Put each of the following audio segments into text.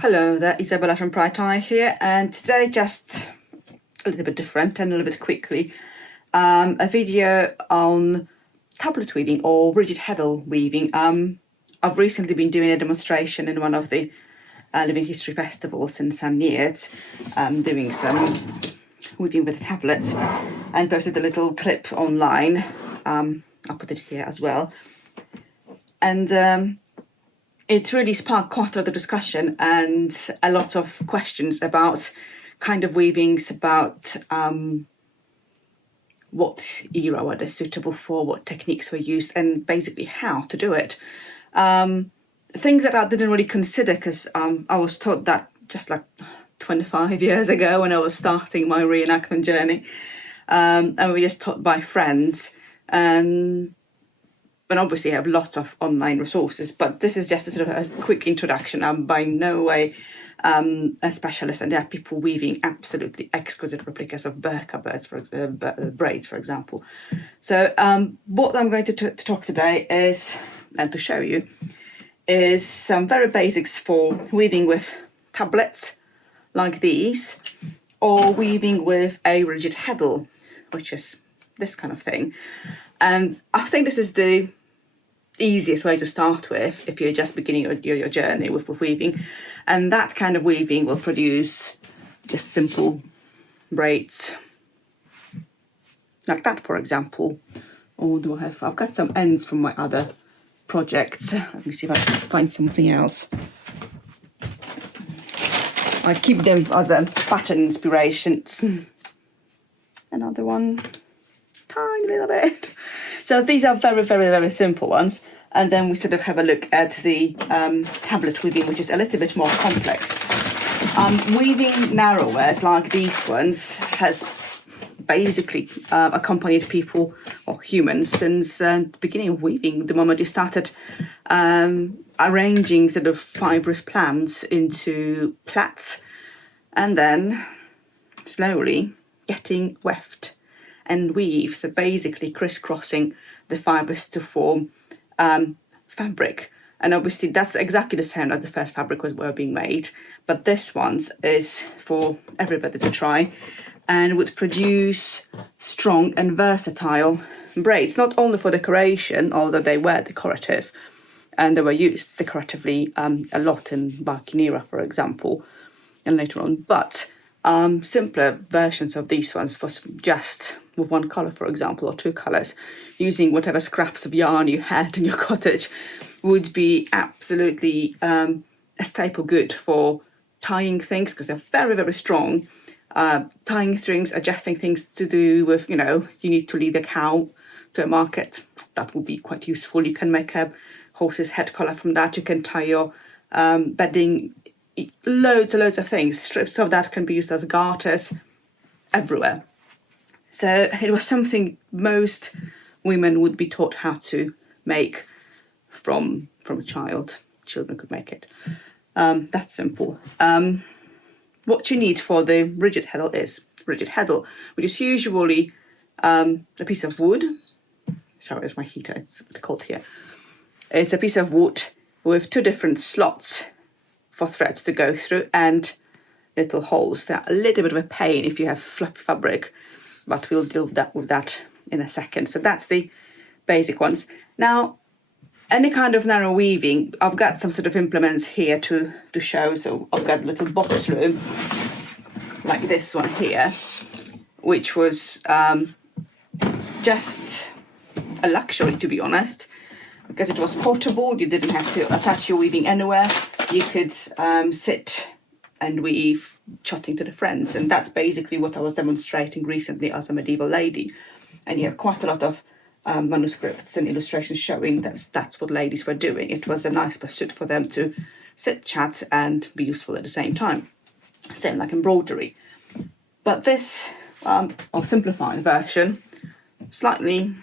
Hello there, Isabella from Bright Eye here, and today just a little bit different and a little bit quickly, a video on tablet weaving or rigid heddle weaving. I've recently been doing a demonstration in one of the Living History festivals in St. Neots, doing some weaving with tablets, and posted a little clip online. I'll put it here as well, and it really sparked quite a lot of discussion and a lot of questions about kind of weavings, about what era were they suitable for, what techniques were used, and basically how to do it. Things that I didn't really consider because I was taught that just like 25 years ago when I was starting my reenactment journey, and we were just taught by friends. And obviously I have lots of online resources, but this is just a sort of a quick introduction. I'm by no way a specialist, and there are people weaving absolutely exquisite replicas of Burqa braids, for example. So what I'm going to talk today is, and to show you, is some very basics for weaving with tablets like these, or weaving with a rigid heddle, which is this kind of thing. And I think this is the easiest way to start with if you're just beginning your journey with weaving. And that kind of weaving will produce just simple braids like that, for example. Or do I've got some ends from my other projects. Let me see if I can find something else. I keep them as a pattern inspirations. Another one, tiny little bit. So these are very, very, very simple ones. And then we sort of have a look at the tablet weaving, which is a little bit more complex. Weaving narrowwares like these ones has basically accompanied people or humans since the beginning of weaving, the moment you started arranging sort of fibrous plants into plaits and then slowly getting weft and weave, so basically crisscrossing the fibres to form fabric. And obviously that's exactly the same as the first fabric were being made, but this one is for everybody to try and would produce strong and versatile braids, not only for decoration, although they were decorative and they were used decoratively a lot in Barking era, for example, and later on, but simpler versions of these ones was just with one colour, for example, or two colours, using whatever scraps of yarn you had in your cottage, would be absolutely a staple good for tying things, because they're very, very strong. Tying strings, adjusting things to do with, you need to lead a cow to a market. That would be quite useful. You can make a horse's head collar from that. You can tie your bedding, loads and loads of things. Strips of that can be used as garters everywhere. So it was something most women would be taught how to make from a child. Children could make it. That's simple. What you need for the rigid heddle, which is usually a piece of wood. Sorry, it's my heater, it's a bit cold here. It's a piece of wood with two different slots for threads to go through and little holes. They're a little bit of a pain if you have fluffy fabric, but we'll deal with that in a second. So that's the basic ones. Now, any kind of narrow weaving, I've got some sort of implements here to show. So I've got a little box loom like this one here, which was just a luxury, to be honest, because it was portable. You didn't have to attach your weaving anywhere. You could sit and weave, chatting to the friends, and that's basically what I was demonstrating recently as a medieval lady. And you have quite a lot of manuscripts and illustrations showing that's what ladies were doing. It was a nice pursuit for them to sit, chat, and be useful at the same time. Same like embroidery. But this, or simplified version, slightly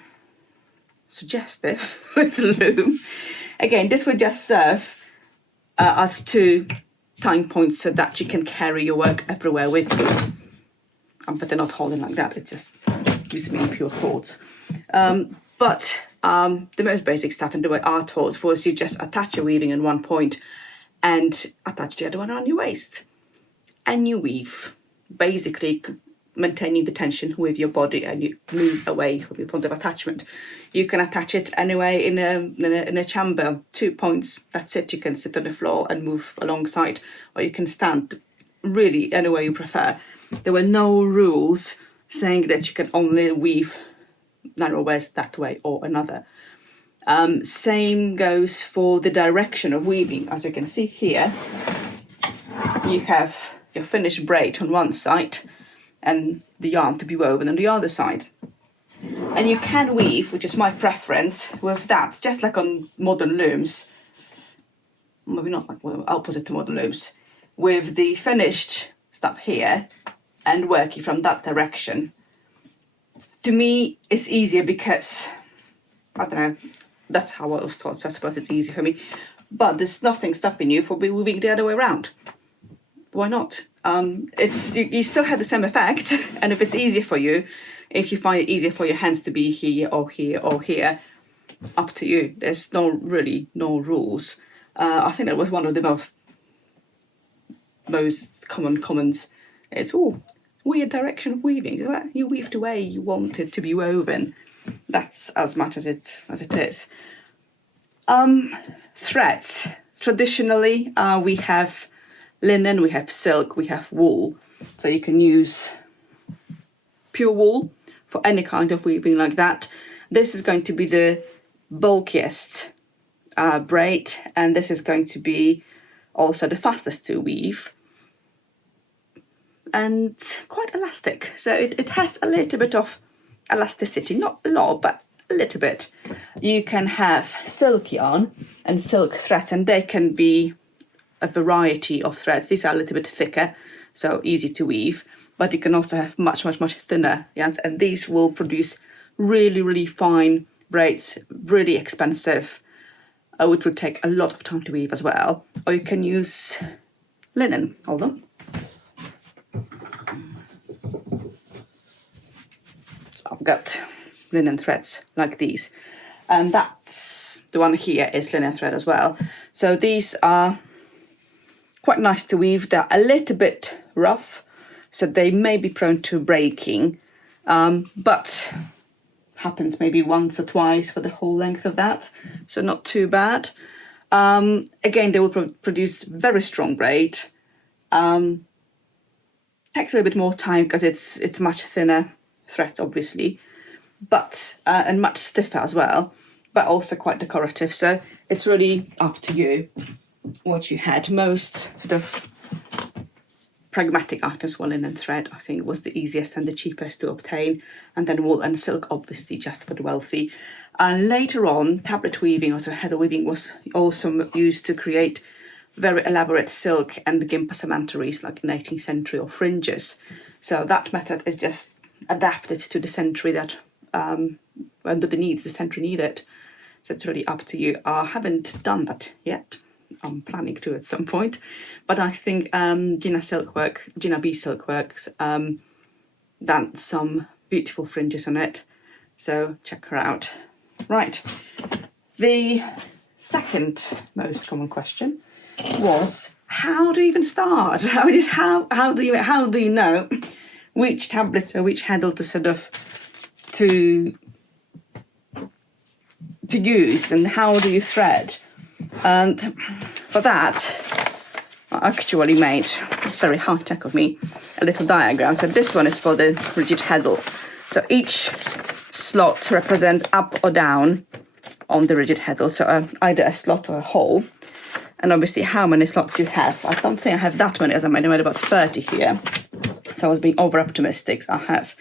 suggestive with the loom. Again, this would just serve as two tying points so that you can carry your work everywhere with you. But they're not holding like that. It just gives me pure thoughts. But the most basic stuff and the way I taught was you just attach your weaving in one point and attach the other one around your waist. And you weave, basically maintaining the tension with your body, and you move away from your point of attachment. You can attach it anyway in a chamber, 2 points, that's it. You can sit on the floor and move alongside, or you can stand, really any way you prefer. There were no rules saying that you can only weave narrow waist that way or another. Same goes for the direction of weaving. As you can see here, you have your finished braid on one side and the yarn to be woven on the other side. And you can weave, which is my preference, with that, just like on modern looms, maybe not like opposite to modern looms, with the finished stuff here and working from that direction. To me, it's easier because, I don't know, that's how I was taught, so I suppose it's easy for me. But there's nothing stopping you from weaving the other way around. Why not? You still have the same effect, and if it's easier for you, if you find it easier for your hands to be here or here or here, up to you. There's no rules. I think that was one of the most common comments. It's weird direction of weaving. You weave the way you want it to be woven. That's as much as it is. Threads. Traditionally, we have linen, we have silk, we have wool. So you can use pure wool for any kind of weaving like that. This is going to be the bulkiest braid, and this is going to be also the fastest to weave. And quite elastic. So it has a little bit of elasticity, not a lot, but a little bit. You can have silk yarn and silk threads, and they can be a variety of threads. These are a little bit thicker, so easy to weave, but you can also have much thinner yarns, and these will produce really fine braids, really expensive, which would take a lot of time to weave as well. Or you can use linen. Hold on. So I've got linen threads like these, and that's the one here is linen thread as well. So these are quite nice to weave. They're a little bit rough, so they may be prone to breaking, but happens maybe once or twice for the whole length of that, so not too bad. Again, they will produce very strong braid. Takes a little bit more time because it's much thinner threads, obviously, but and much stiffer as well, but also quite decorative. So it's really up to you what you had. Most sort of pragmatic items were linen thread, I think, was the easiest and the cheapest to obtain, and then wool and silk, obviously, just for the wealthy. And later on, tablet weaving, also heddle weaving, was also used to create very elaborate silk and gimpa samantharies, like in 18th century, or fringes. So that method is just adapted to the century that under the needs the century needed. So it's really up to you. I haven't done that yet. I'm planning to at some point, but I think Gina B Silkworks done some beautiful fringes on it, so check her out. Right, the second most common question was, how do you even start? How do you know which tablets or which heddle to sort of to use, and how do you thread? And for that, I actually made, it's very high tech of me, a little diagram. So this one is for the rigid heddle. So each slot represents up or down on the rigid heddle. So either a slot or a hole. And obviously how many slots you have. I don't think I have that many, as I made about 30 here. So I was being over optimistic. So I have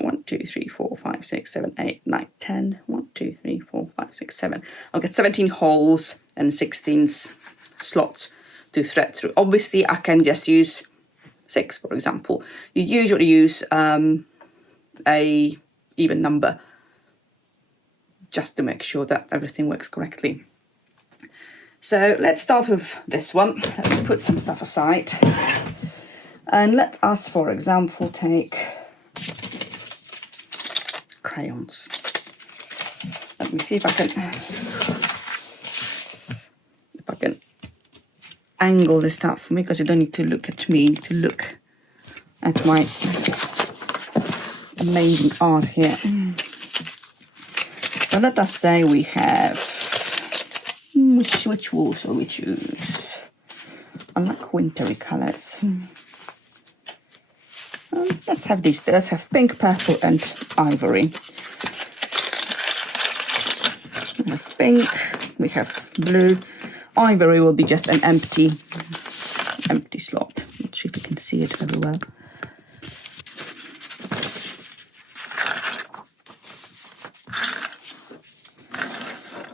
1, 2, 3, 4, 5, 6, 7, 8, 9, 10. 1, 2, 3, 4, 5, 6, 7. I'll get 17 holes and 16 slots to thread through. Obviously, I can just use 6, for example. You usually use a even number just to make sure that everything works correctly. So let's start with this one. Let's put some stuff aside. And let us, for example, take crayons. Let me see if I can angle this up for me, because you don't need to look at me, you need to look at my amazing art here. So let us say we have, which wool shall we choose? I like wintry colours. Let's have these. Let's have pink, purple and ivory. We have pink, we have blue. Ivory will be just an empty slot. Not sure if you can see it very well.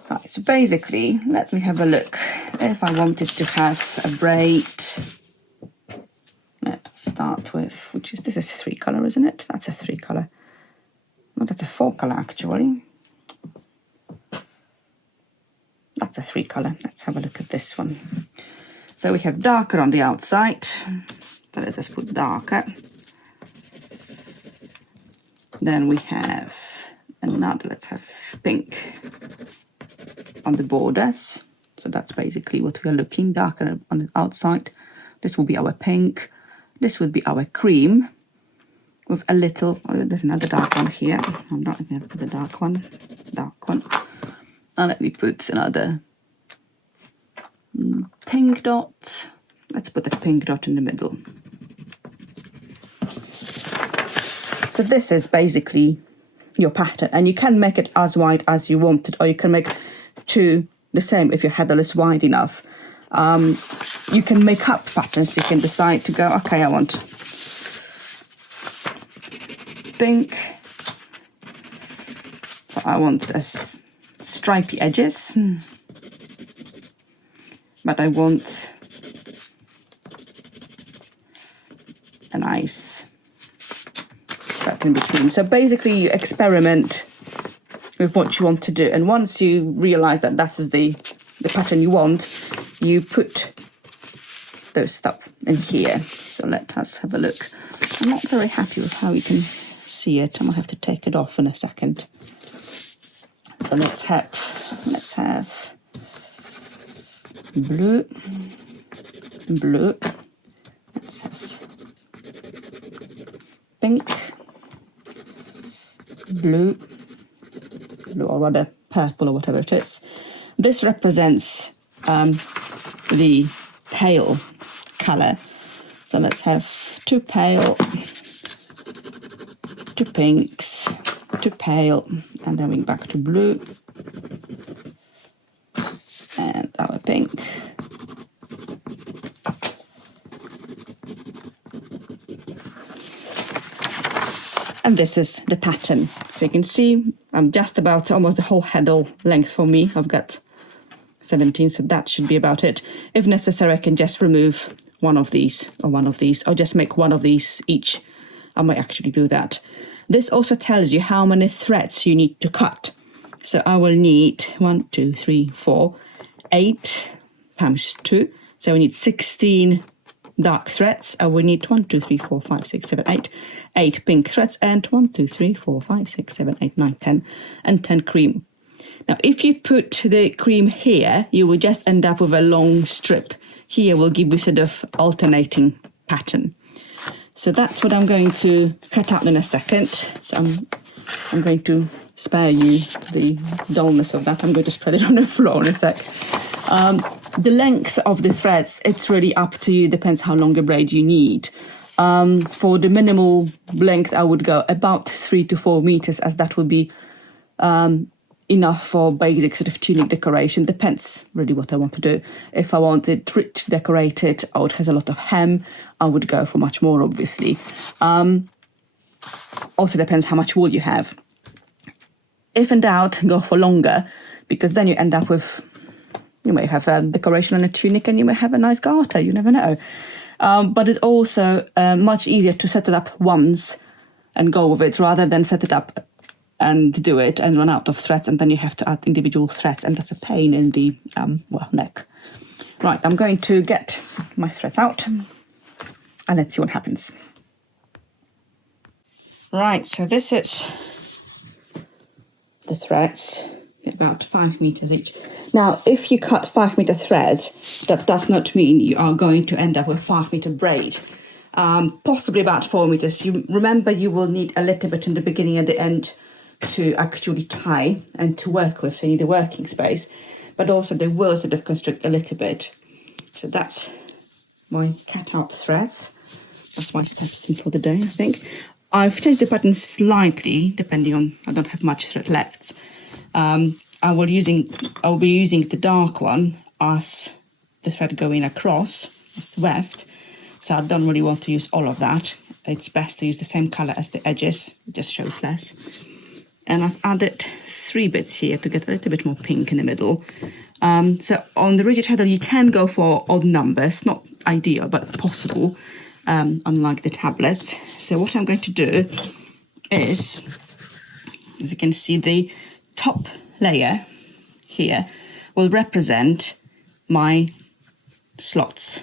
Right, so basically, let me have a look. If I wanted to have a braid, let's start with, this is 3-colour, isn't it? That's a 3-colour. No, that's a 4-colour actually. That's a 3-colour. Let's have a look at this one. So we have darker on the outside. So let's just put darker. Then we have another, let's have pink on the borders. So that's basically what we are looking, darker on the outside. This will be our pink. This would be our cream with a little, there's another dark one here. I'm not going to put the dark one. Now let me put another pink dot. Let's put the pink dot in the middle. So this is basically your pattern, and you can make it as wide as you want it, or you can make two the same if your heddle is wide enough. You can make up patterns. You can decide to go, okay, I want pink. So I want stripy edges, but I want a nice cut in between. So basically you experiment with what you want to do, and once you realize that that is the pattern you want, you put those stuff in here. So let us have a look. I'm not very happy with how you can see it. I might have to take it off in a second. So let's have blue, let's have pink, blue, or rather purple or whatever it is. This represents the pale colour. So let's have 2 pale, 2 pinks, 2 pale, and then we're back to blue and our pink. And this is the pattern. So you can see I'm just about almost the whole heddle length for me. I've got 17, so that should be about it. If necessary, I can just remove one of these, or just make one of these each. I might actually do that. This also tells you how many threads you need to cut. So I will need 1, 2, 3, 4, 8 times 2. So we need 16 dark threads. I will need 1, 2, 3, 4, 5, 6, 7, 8. 8 pink threads, and 1, 2, 3, 4, 5, 6, 7, 8, 9, 10, and 10 cream. Now, if you put the cream here, you will just end up with a long strip. Here will give you sort of alternating pattern. So that's what I'm going to cut out in a second. So I'm going to spare you the dullness of that. I'm going to spread it on the floor in a sec. The length of the threads, it's really up to you. Depends how long a braid you need. For the minimal length, I would go about 3 to 4 meters, as that would be enough for basic sort of tunic decoration. Depends really what I want to do. If I want it rich decorated, or it has a lot of hem, I would go for much more, obviously. Also depends how much wool you have. If in doubt, go for longer, because then you end up with, you may have a decoration on a tunic and you may have a nice garter, you never know. But it's also much easier to set it up once and go with it, rather than set it up and do it and run out of threads, and then you have to add individual threads, and that's a pain in the neck. Right, I'm going to get my threads out and let's see what happens. Right, so this is the threads. about 5 meters each. Now, if you cut 5 meter thread, that does not mean you are going to end up with 5 meter braid. Possibly about 4 meters. You remember you will need a little bit in the beginning and the end to actually tie and to work with, so you need a working space, but also they will sort of constrict a little bit. So that's my cut out threads. That's my steps in for the day, I think. I've changed the pattern slightly, depending on, I don't have much thread left. I'll be using the dark one as the thread going across, as the weft. So I don't really want to use all of that. It's best to use the same colour as the edges, it just shows less. And I've added 3 bits here to get a little bit more pink in the middle. So on the rigid heddle, you can go for odd numbers, not ideal, but possible, unlike the tablets. So what I'm going to do is, as you can see, the top layer here will represent my slots.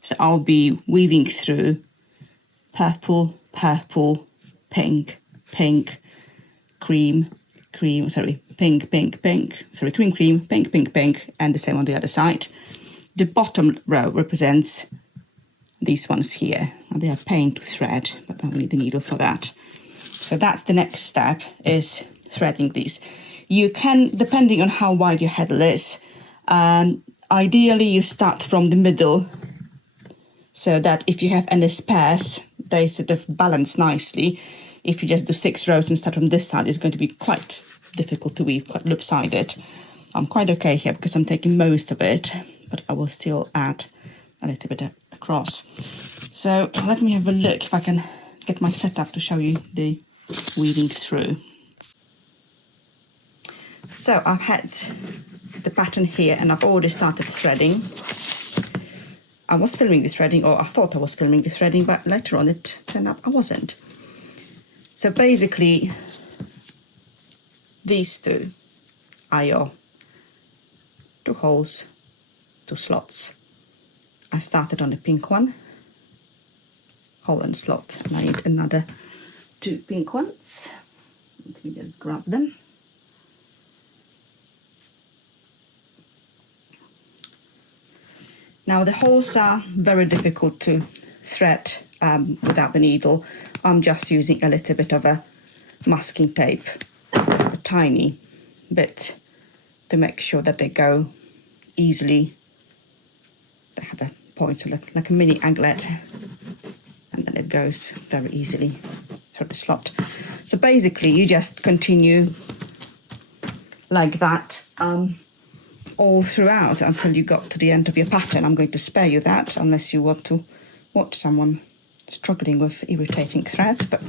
So I'll be weaving through purple, purple, pink, pink, cream, cream, sorry, pink, pink, pink, sorry, cream, cream, pink, pink, pink, and the same on the other side. The bottom row represents these ones here. And they are pain to thread, but I'll need the needle for that. So that's the next step, is threading these. You can, depending on how wide your heddle is, ideally you start from the middle, so that if you have any spares, they sort of balance nicely. If you just do 6 rows and start from this side, it's going to be quite difficult to weave, quite loop-sided. I'm quite okay here because I'm taking most of it, but I will still add a little bit across. So let me have a look if I can get my setup to show you the weaving through. So I've had the pattern here and I've already started threading. I was filming the threading, or I thought I was filming the threading, but later on it turned out I wasn't. So basically, these two are your 2 holes, 2 slots. I started on the pink one, hole and slot, and I need another 2 pink ones. Let me just grab them. Now the holes are very difficult to thread without the needle. I'm just using a little bit of a masking tape, just a tiny bit, to make sure that they go easily. They have a point, so like a mini aglet, and then it goes very easily through the slot. So basically you just continue like that all throughout until you got to the end of your pattern. I'm going to spare you that unless you want to watch someone struggling with irritating threads, but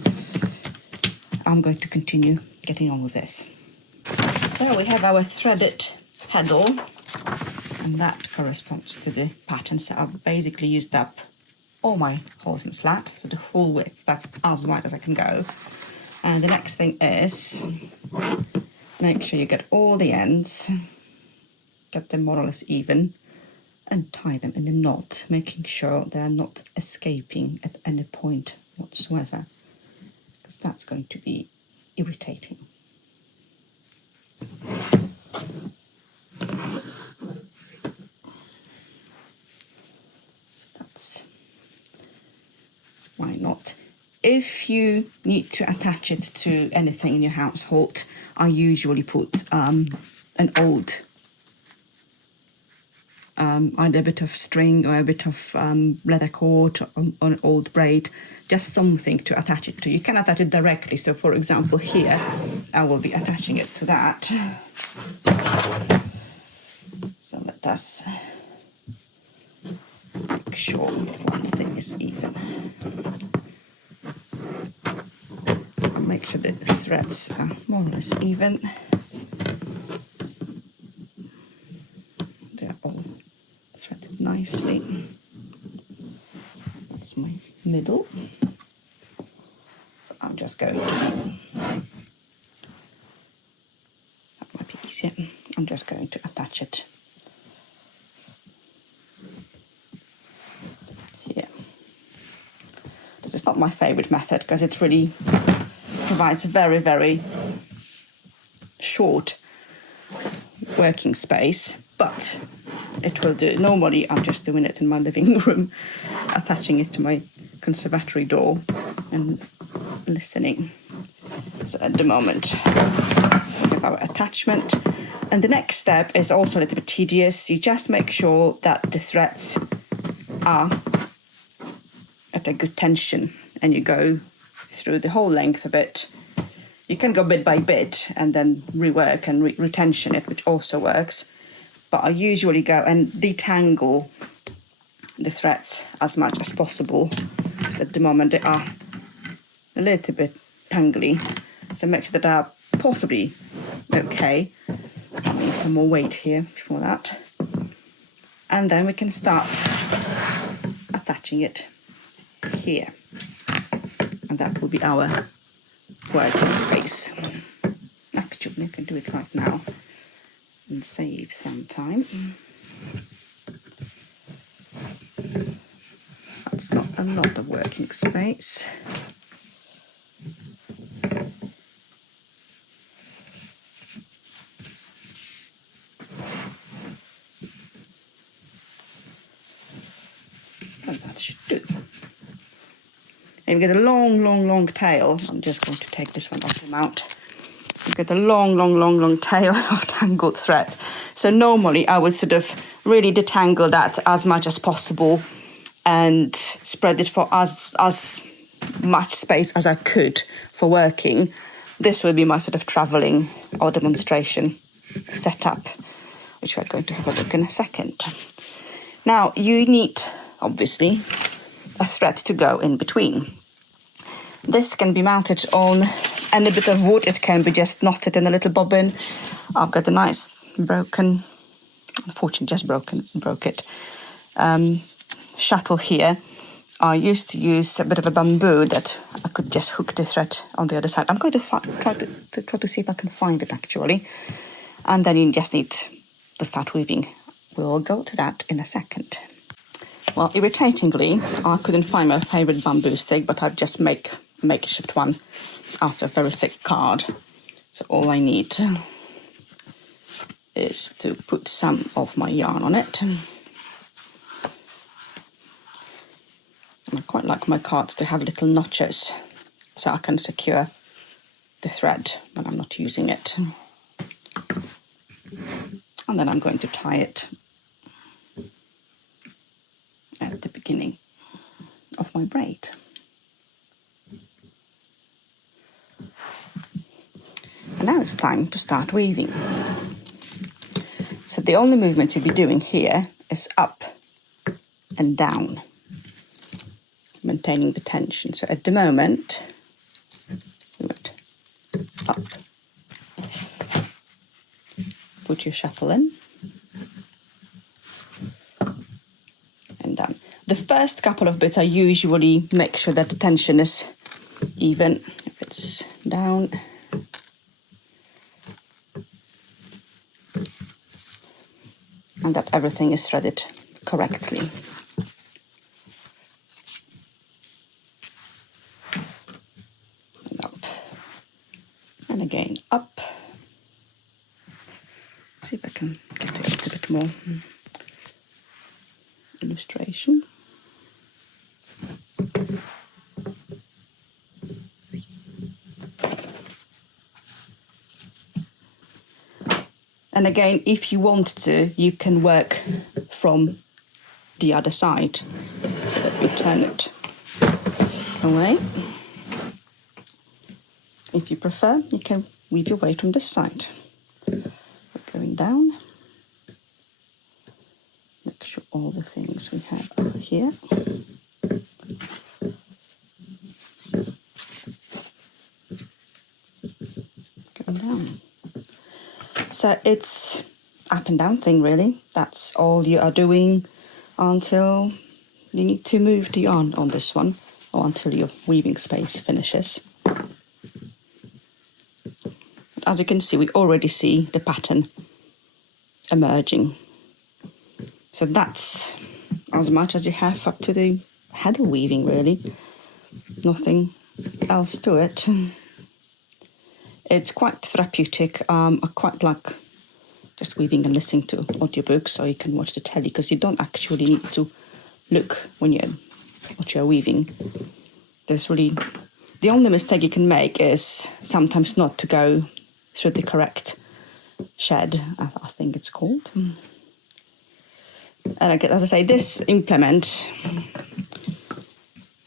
I'm going to continue getting on with this. So we have our threaded heddle, and that corresponds to the pattern. So I've basically used up all my holes and slat, so the full width, that's as wide as I can go. And the next thing is, make sure you get all the ends, get them more or less even, and tie them in a knot, making sure they're not escaping at any point whatsoever, because that's going to be irritating. So that's why not. If you need to attach it to anything in your household, I usually put an old either a bit of string or a bit of leather cord on an old braid, just something to attach it to. You can attach it directly, so for example here I will be attaching it to that. So let us make sure one thing is even. So I'll make sure the threads are more or less even. They're all threaded nicely. That's my middle. So I'm just going to, that might be easier. I'm just going to attach it here. This is not my favorite method because it really provides a very, very short working space, but it will do. Normally I'm just doing it in my living room, attaching it to my conservatory door and listening. So at the moment we have our attachment, and the next step is also a little bit tedious. You just make sure that the threads are at a good tension, and you go through the whole length of it. You can go bit by bit and then rework and retension it, which also works. But I usually go and detangle the threads as much as possible, because at the moment they are a little bit tangly. So make sure that they are possibly okay. I need some more weight here before that. And then we can start attaching it here. And that will be our working space. Actually, I can do it right now and save some time. That's not a lot of working space. And that should do. And you get a long tail. I'm just going to take this one off the mount. You get a long tail of tangled thread. So normally I would sort of really detangle that as much as possible and spread it for as much space as I could for working. This will be my sort of travelling or demonstration setup, which we're going to have a look in a second. Now you need, obviously, a thread to go in between. This can be mounted on any bit of wood. It can be just knotted in a little bobbin. I've got a nice broken, unfortunately just broke it, shuttle here. I used to use a bit of a bamboo that I could just hook the thread on the other side. I'm going to try to see if I can find it actually. And then you just need to start weaving. We'll go to that in a second. Well, irritatingly, I couldn't find my favourite bamboo stick, but I've just makeshift one out of very thick card. So all I need is to put some of my yarn on it. And I quite like my cards to have little notches so I can secure the thread when I'm not using it. And then I'm going to tie it at the beginning of my braid. And now it's time to start weaving. So the only movement you'll be doing here is up and down, maintaining the tension. So at the moment, we went up, put your shuttle in, and down. The first couple of bits I usually make sure that the tension is even. If it's down, and that everything is threaded correctly. And up. And again up. See if I can get a little bit more illustration. And again, if you want to, you can work from the other side so that you turn it away. If you prefer, you can weave your way from this side. We're going down. Make sure all the things we have over here. Going down. So it's up and down thing really. That's all you are doing until you need to move the yarn on this one, or until your weaving space finishes. But as you can see, we already see the pattern emerging. So that's as much as you have up to the heddle weaving really. Nothing else to it. It's quite therapeutic. I quite like just weaving and listening to audiobooks, or you can watch the telly, because you don't actually need to look when you're what you're weaving. There's really, the only mistake you can make is sometimes not to go through the correct shed, I think it's called. And again, as I say, this implement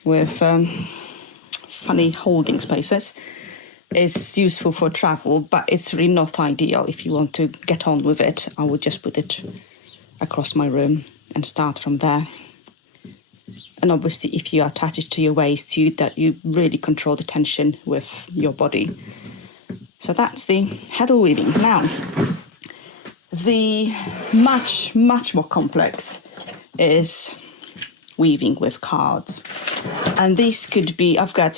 with funny holding spaces is useful for travel, but it's really not ideal. If you want to get on with it, I would just put it across my room and start from there. And obviously, if you attach it to your waist, that you really control the tension with your body. So that's the heddle weaving. Now, the much more complex is weaving with cards. And these could be, I've got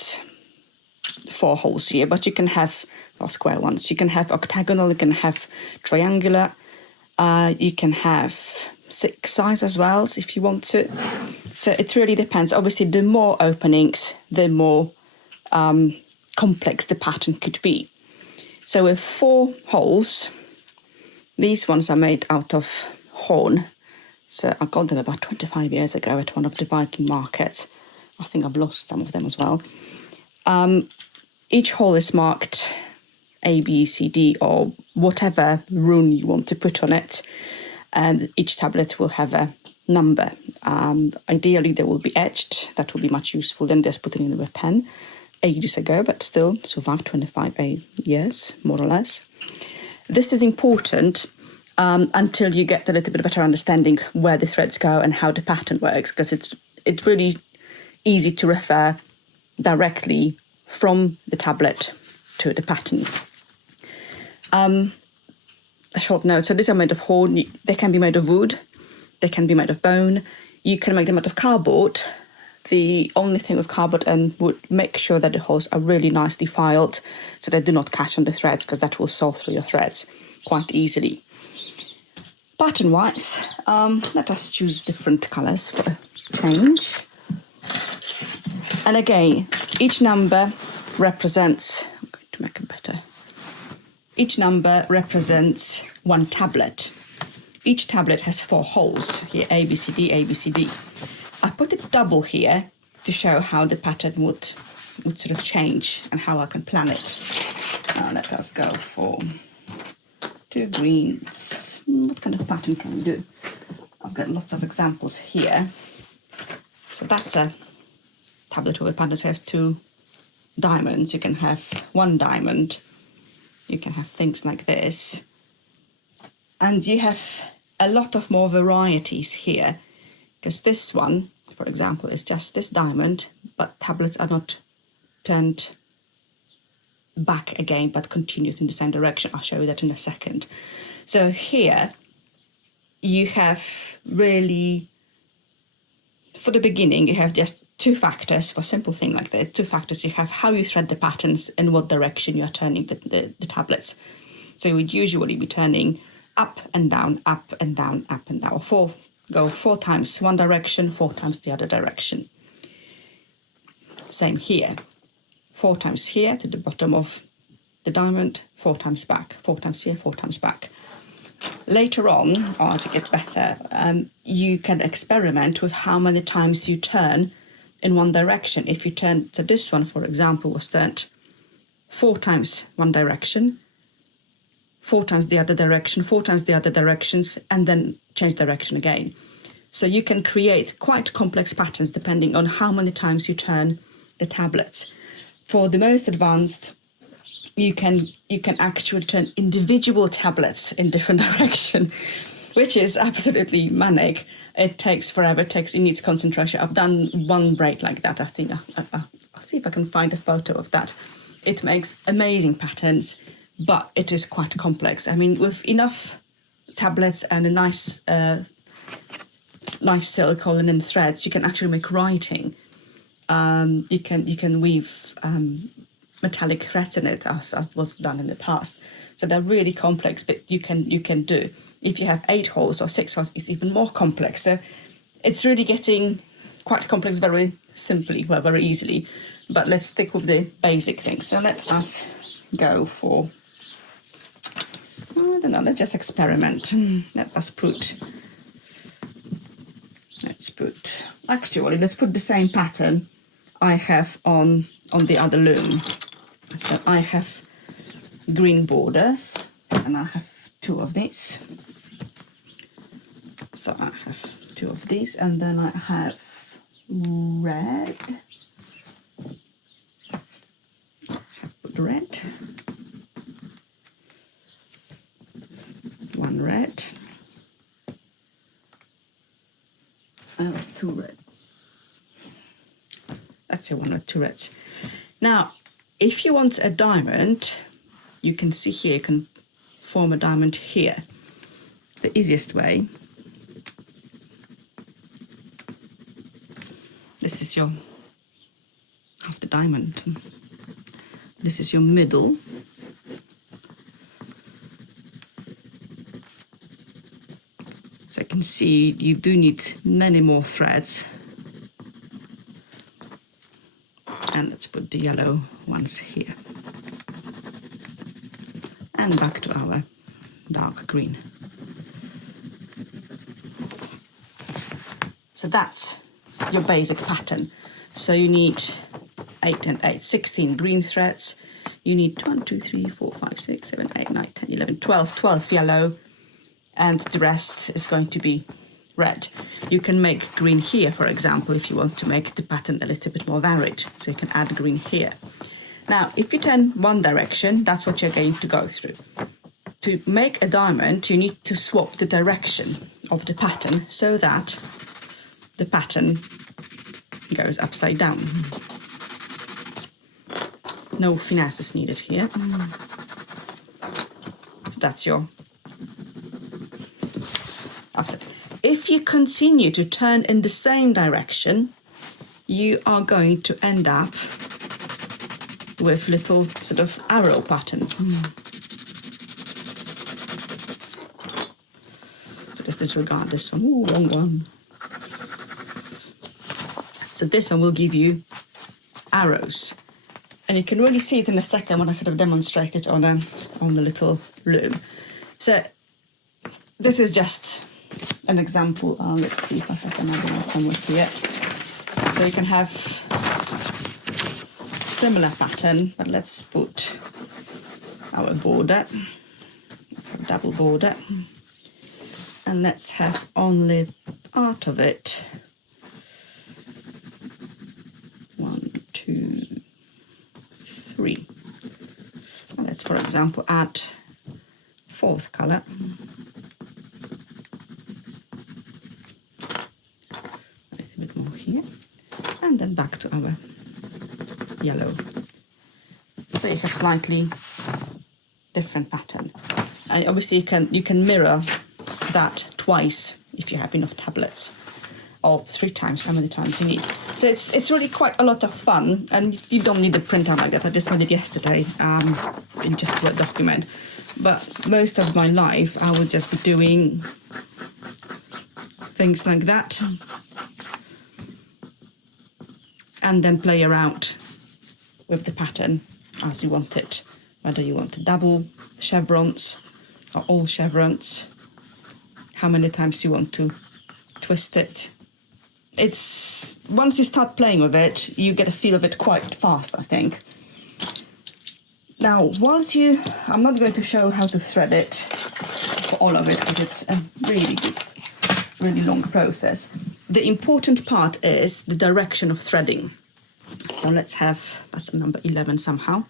4 holes here, but you can have square ones. You can have octagonal, you can have triangular, you can have 6 size as well if you want to. So it really depends. Obviously, the more openings, the more complex the pattern could be. So with 4 holes, these ones are made out of horn. So I got them about 25 years ago at one of the Viking markets. I think I've lost some of them as well. Each hole is marked A, B, C, D, or whatever rune you want to put on it. And each tablet will have a number. Ideally, they will be etched. That will be much useful than just putting in with a pen. Ages ago, but still survived 25 years, more or less. This is important until you get a little bit better understanding where the threads go and how the pattern works, because it's really easy to refer directly from the tablet to the pattern. A short note, so these are made of horn. They can be made of wood, they can be made of bone, you can make them out of cardboard. The only thing with cardboard and wood, make sure that the holes are really nicely filed so they do not catch on the threads, because that will saw through your threads quite easily. Pattern-wise, let us choose different colours for a change. And again, each number represents, I'm going to make it better. Each number represents 1 tablet. Each tablet has 4 holes, here A, B, C, D, A, B, C, D. I put it double here to show how the pattern would sort of change and how I can plan it. Now let us go for 2 greens. What kind of pattern can we do? I've got lots of examples here. So that's a tablet with a pattern. So you have 2 diamonds. You can have 1 diamond. You can have things like this. And you have a lot of more varieties here, because this one, for example, is just this diamond, but tablets are not turned back again, but continued in the same direction. I'll show you that in a second. So here you have really, for the beginning, you have just 2 factors for a simple thing like that. 2 factors. You have how you thread the patterns and what direction you are turning the tablets. So you would usually be turning up and down, up and down, up and down. Go 4 times one direction, 4 times the other direction. Same here. 4 times here to the bottom of the diamond, 4 times back, 4 times here, 4 times back. Later on, or as it gets better, you can experiment with how many times you turn in one direction. If you turn, so this one, for example, was turned 4 times one direction, 4 times the other direction, 4 times the other directions, and then change direction again. So you can create quite complex patterns depending on how many times you turn the tablets. For the most advanced, you can actually turn individual tablets in different direction, which is absolutely manic. It takes forever. It needs concentration. I've done one break like that. I think I'll see if I can find a photo of that. It makes amazing patterns, but it is quite complex. I mean, with enough tablets and a nice silk holding in threads, you can actually make writing. You can weave metallic threads in it, as was done in the past. So they're really complex, but you can do. If you have 8 holes or 6 holes, it's even more complex. So it's really getting quite complex very simply, well, very easily. But let's stick with the basic things. So let us go for, don't know, let's just experiment. Let's put, actually, let's put the same pattern I have on the other loom. So I have green borders, and I have 2 of these. So I have 2 of these, and then I have red. Let's have put red. 1 red. 2 reds. That's a 1 or 2 reds. Now, if you want a diamond, you can see here, you can form a diamond here. The easiest way, this is your half the diamond. This is your middle. So you can see you do need many more threads. And let's put the yellow ones here. And back to our dark green. So that's your basic pattern. So you need 8 and 8, 16 green threads. You need 1, 2, 3, 4, 5, 6, 7, 8, 9, 10, 11, 12 yellow, and the rest is going to be red. You can make green here, for example, if you want to make the pattern a little bit more varied. So you can add green here. Now, if you turn one direction, that's what you're going to go through. To make a diamond, you need to swap the direction of the pattern so that the pattern goes upside down. No finesse is needed here. So that's your offset. If you continue to turn in the same direction, you are going to end up with little sort of arrow pattern. So just disregard this one. Ooh, wrong one. So this one will give you arrows. And you can really see it in a second when I sort of demonstrate it on the little loom. So this is just an example. Let's see if I have another one somewhere here. So you can have similar pattern, but let's put our border. Let's have a double border. And let's have only part of it. 1, 2, 3. And let's, for example, add 4th color. A little bit more here. And then back to our yellow. So you have slightly different pattern. And obviously you can mirror that twice if you have enough tablets, or 3 times, how many times you need. So it's really quite a lot of fun, and you don't need a printout like that. I just made it yesterday in just a Word document. But most of my life I would just be doing things like that and then play around with the pattern as you want it, whether you want double chevrons or all chevrons, how many times you want to twist it. It's once you start playing with it, you get a feel of it quite fast, I think. Now, I'm not going to show how to thread it for all of it because it's a really long process. The important part is the direction of threading. So let's have, that's a number 11 somehow.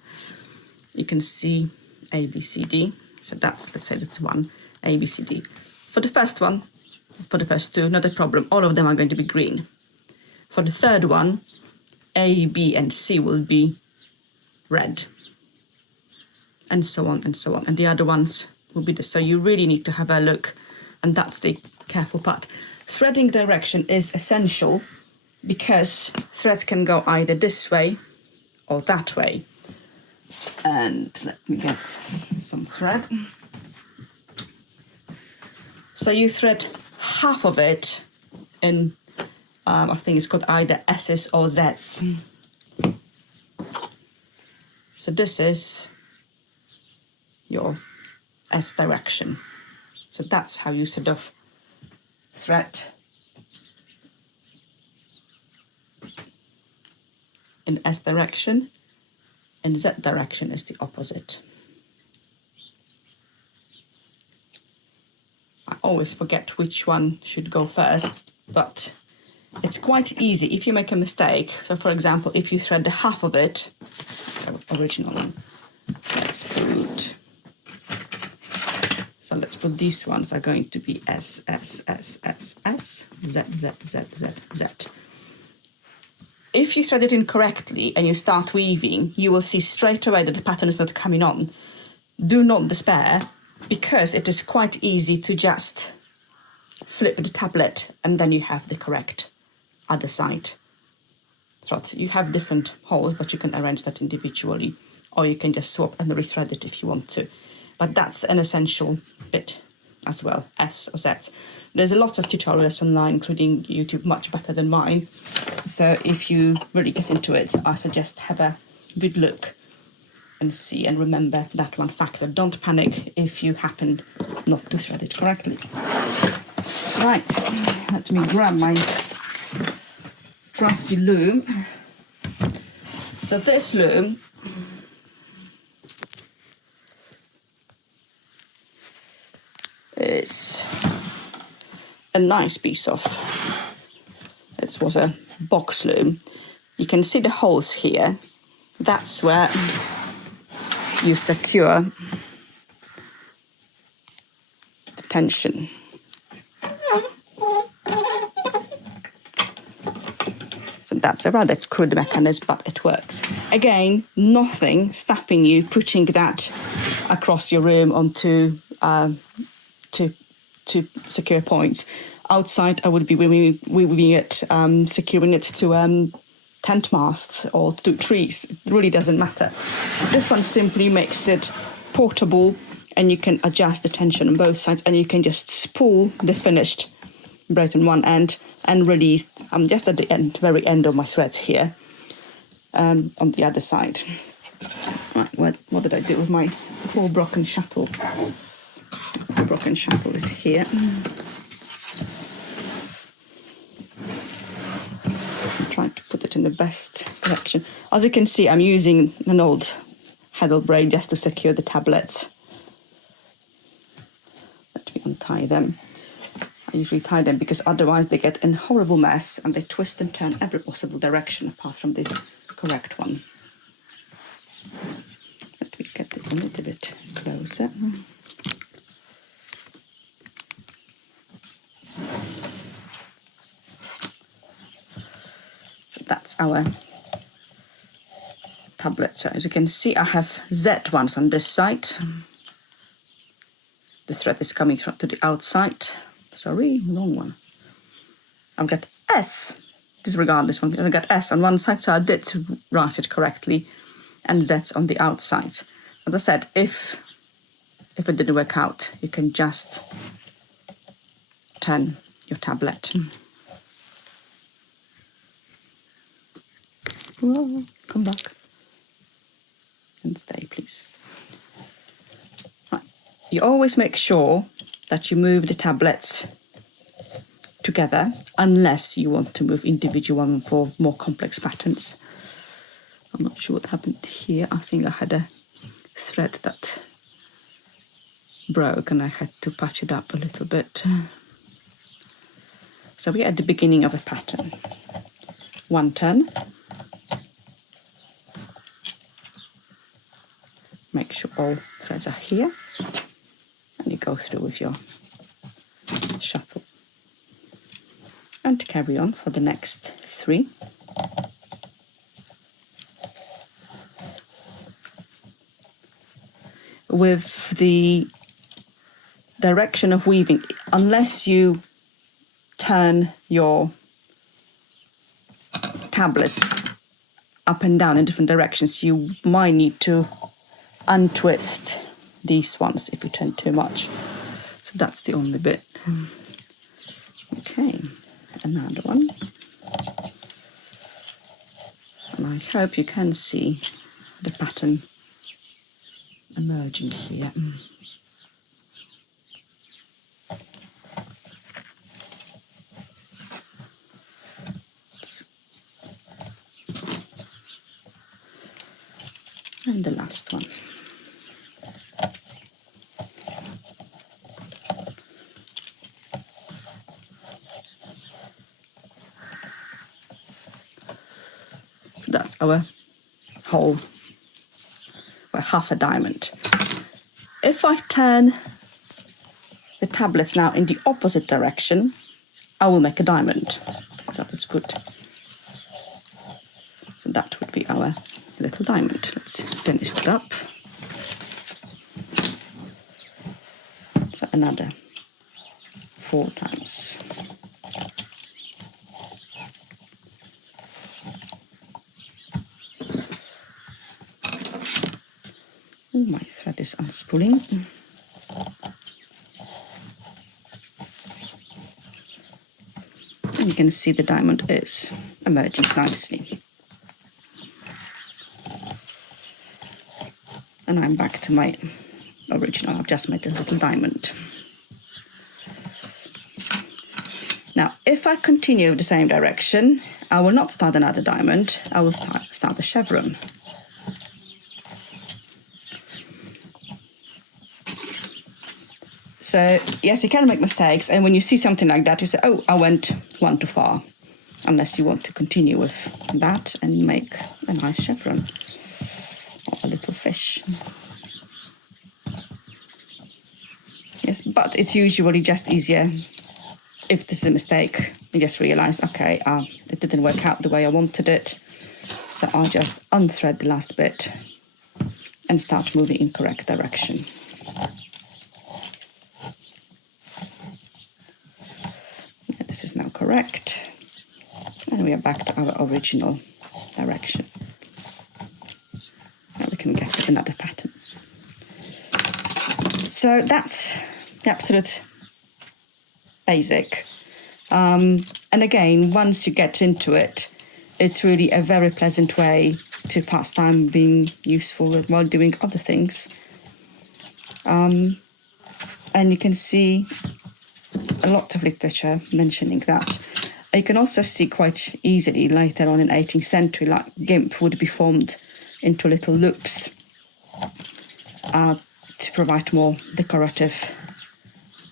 You can see A, B, C, D. So let's say that's 1, A, B, C, D. For the first one, for the first 2, not a problem. All of them are going to be green. For the third one, A, B, and C will be red. And so on and so on. And the other ones will be this. So you really need to have a look. And that's the careful part. Threading direction is essential because threads can go either this way or that way. And let me get some thread. So you thread half of it in, I think it's called either S's or Z's. So this is your S direction. So that's how you sort of thread in S direction, and Z direction is the opposite. I always forget which one should go first, but it's quite easy if you make a mistake. So for example, if you thread the half of it, so original one, let's put these ones are going to be S, S, S, S, S, Z, Z, Z, Z, Z. If you thread it incorrectly and you start weaving, you will see straight away that the pattern is not coming on. Do not despair, because it is quite easy to just flip the tablet and then you have the correct other side. So you have different holes, but you can arrange that individually, or you can just swap and rethread it if you want to. But that's an essential bit as well, S or Z. There's a lot of tutorials online, including YouTube, much better than mine. So if you really get into it, I suggest have a good look and see and remember that one factor. Don't panic if you happen not to thread it correctly. Right, let me grab my trusty loom. So this loom is a nice piece of, it was a box loom. You can see the holes here. That's where you secure the tension. So that's a rather crude mechanism, but it works. Again, nothing stopping you putting that across your room onto to secure points. Outside, I would be weaving it, securing it to tent masts or to trees. It really doesn't matter. This one simply makes it portable, and you can adjust the tension on both sides, and you can just spool the finished braid on one end and release. I'm just at the end, very end of my threads here, on the other side. Right, what did I do with my poor broken shuttle? The broken shuttle is here. I'm trying to put it in the best direction. As you can see, I'm using an old Heddle braid just to secure the tablets. Let me untie them. I usually tie them because otherwise they get in a horrible mess and they twist and turn every possible direction apart from the correct one. Let me get it a little bit closer. So that's our tablet. So as you can see, I have Z ones on this side. The thread is coming to the outside. Sorry, wrong one. I've got S. Disregard this one. I've got S on one side, so I did write it correctly, and Z's on the outside. As I said, if it didn't work out, you can just turn your tablet. Whoa, come back and stay, please. Right. You always make sure that you move the tablets together, unless you want to move individual one for more complex patterns. I'm not sure what happened here. I think I had a thread that broke and I had to patch it up a little bit. So we're at the beginning of a pattern. One turn. Make sure all threads are here. And you go through with your shuttle. And carry on for the next 3. With the direction of weaving, unless you turn your tablets up and down in different directions, you might need to untwist these ones if you turn too much. So that's the only bit. Okay, another one. And I hope you can see the pattern emerging here. And the last one. So that's our whole, well, half a diamond. If I turn the tablets now in the opposite direction, I will make a diamond. So that's good. So that would be our little diamond. Let's finish it up. So another 4 times. Oh, my thread is unspooling. And you can see the diamond is emerging nicely. And I'm back to my original. I've just made a little diamond. Now, if I continue the same direction, I will not start another diamond. I will start a chevron. So, yes, you can make mistakes. And when you see something like that, you say, oh, I went one too far. Unless you want to continue with that and make a nice chevron. Or a little fish. Yes, but it's usually just easier if this is a mistake. You just realise, okay, it didn't work out the way I wanted it. So I'll just unthread the last bit and start moving in correct direction. Yeah, this is now correct. And we are back to our original direction. Now we can get another pattern. So that's the absolute basic. And again, once you get into it, it's really a very pleasant way to pass time, being useful while doing other things. And you can see a lot of literature mentioning that. You can also see quite easily later on in 18th century, like gimp would be formed into little loops to provide more decorative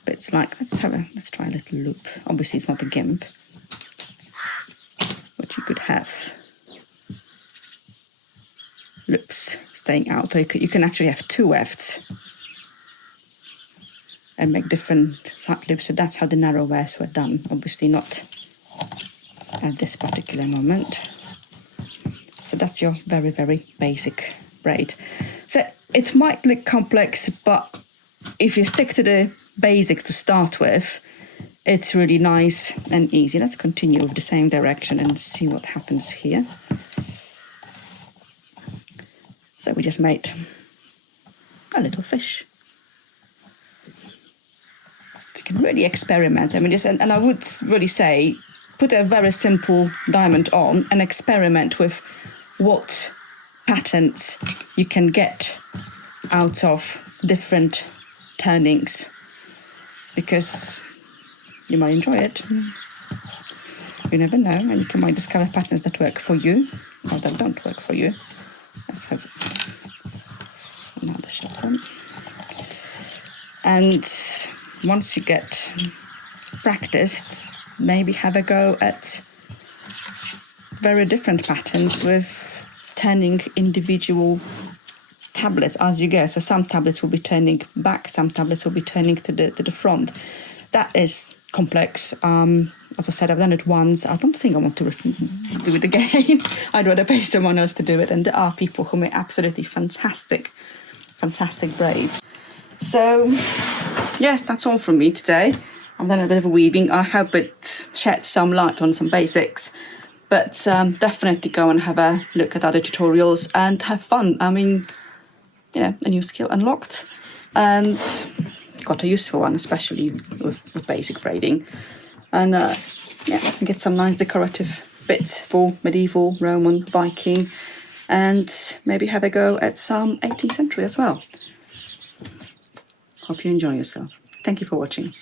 bits. Like let's try a little loop. Obviously, it's not a gimp, but you could have loops staying out. So you can actually have 2 wefts and make different side loops. So that's how the narrow wares were done. Obviously, not at this particular moment. So that's your very, very basic braid. So it might look complex, but if you stick to the basics to start with, it's really nice and easy. Let's continue with the same direction and see what happens here. So we just made a little fish. So you can really experiment. I mean, and I would really say, put a very simple diamond on and experiment with what patterns you can get out of different turnings, because you might enjoy it. You never know, and you might discover patterns that work for you or that don't work for you. Let's have another shot on. And once you get practiced, maybe have a go at very different patterns with turning individual tablets as you go. So some tablets will be turning back, some tablets will be turning to the front. That is complex. As I said, I've done it once. I don't think I want to do it again. I'd rather pay someone else to do it. And there are people who make absolutely fantastic braids. So yes, that's all from me today. I've done a bit of weaving. I hope it shed some light on some basics. But definitely go and have a look at other tutorials and have fun. I mean, you know, a new skill unlocked, and got a useful one, especially with basic braiding. And yeah, get some nice decorative bits for medieval, Roman, Viking, and maybe have a go at some 18th century as well. Hope you enjoy yourself. Thank you for watching.